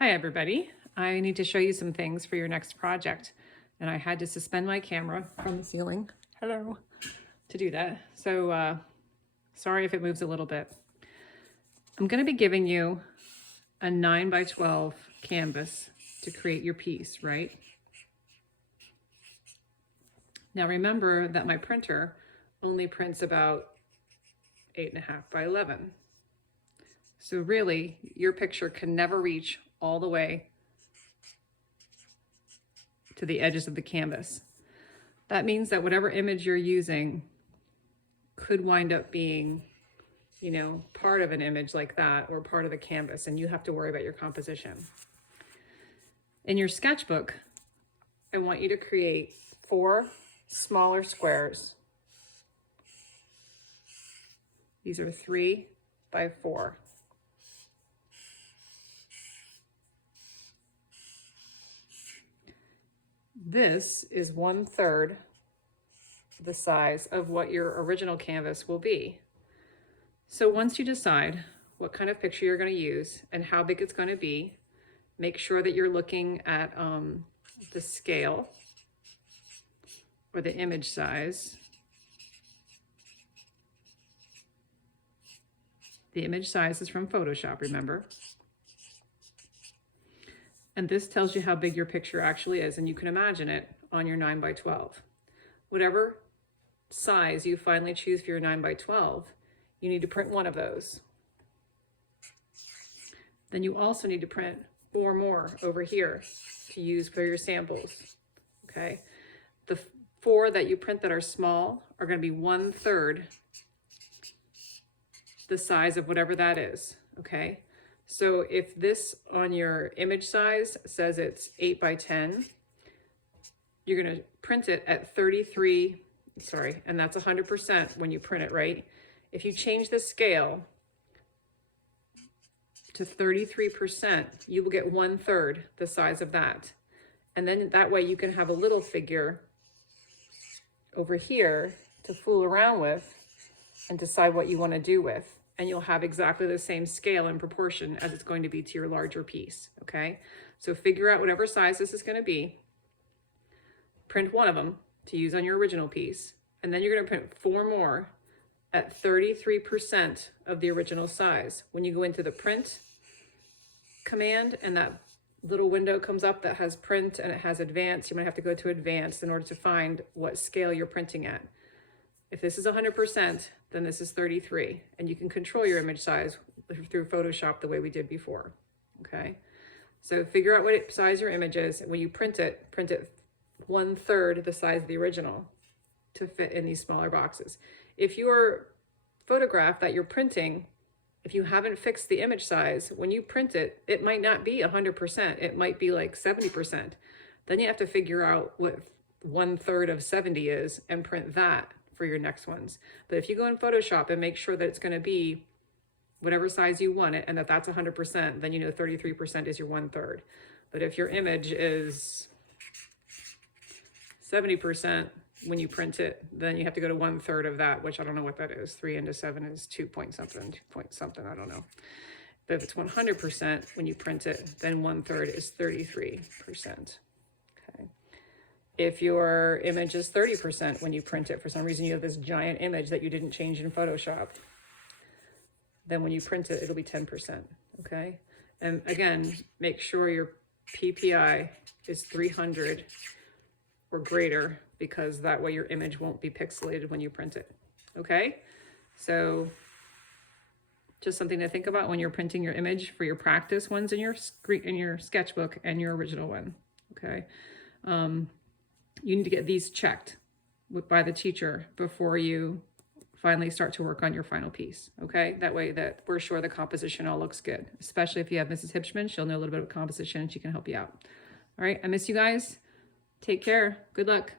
Hi everybody. I need to show you some things for your next project, and I had to suspend my camera from the ceiling, hello, to do that. So sorry if it moves a little bit. I'm going to be giving you a 9 by 12 canvas to create your piece, right? Now remember that my printer only prints about 8.5 by 11. So really, your picture can never reach all the way to the edges of the canvas. That means that whatever image you're using could wind up being, part of an image like that or part of the canvas, and you have to worry about your composition. In your sketchbook, I want you to create 4 smaller squares. These are 3 by 4. This is 1/3 the size of what your original canvas will be. So once you decide what kind of picture you're going to use and how big it's going to be, make sure that you're looking at the scale or the image size. The image size is from Photoshop, remember? And this tells you how big your picture actually is, and you can imagine it on your 9 by 12. Whatever size you finally choose for your 9 by 12, you need to print one of those. Then you also need to print 4 more over here to use for your samples, okay? The 4 that you print that are small are going to be 1/3 the size of whatever that is, okay? So if this on your image size says it's 8 by 10, you're going to print it at 33, and that's 100% when you print it, right? If you change the scale to 33%, you will get 1/3 the size of that. And then that way you can have a little figure over here to fool around with and decide what you want to do with. And you'll have exactly the same scale and proportion as it's going to be to your larger piece, okay? So figure out whatever size this is going to be, print one of them to use on your original piece, and then you're going to print 4 more at 33% of the original size. When you go into the print command and that little window comes up that has print and it has advanced, you might have to go to advanced in order to find what scale you're printing at. If this is 100%, then this is 33, and you can control your image size through Photoshop the way we did before, okay? So figure out what size your image is, and when you print it 1/3 the size of the original to fit in these smaller boxes. If your photograph that you're printing, if you haven't fixed the image size, when you print it, it might not be 100%, it might be like 70%. Then you have to figure out what 1/3 of 70 is and print that for your next ones. But if you go in Photoshop and make sure that it's going to be whatever size you want it and that that's 100%, then you know 33% is your 1/3. But if your image is 70% when you print it, then you have to go to 1/3 of that, which I don't know what that is. 3 into 7 is 2 point something, I don't know. But if it's 100% when you print it, then 1/3 is 33%. If your image is 30% when you print it, for some reason you have this giant image that you didn't change in Photoshop, then when you print it, it'll be 10%, okay? And again, make sure your PPI is 300 or greater, because that way your image won't be pixelated when you print it, okay? So just something to think about when you're printing your image for your practice ones in your sketchbook and your original one, okay? You need to get these checked by the teacher before you finally start to work on your final piece, okay? That way that we're sure the composition all looks good, especially if you have Mrs. Hipschman. She'll know a little bit of composition and she can help you out. All right, I miss you guys. Take care. Good luck.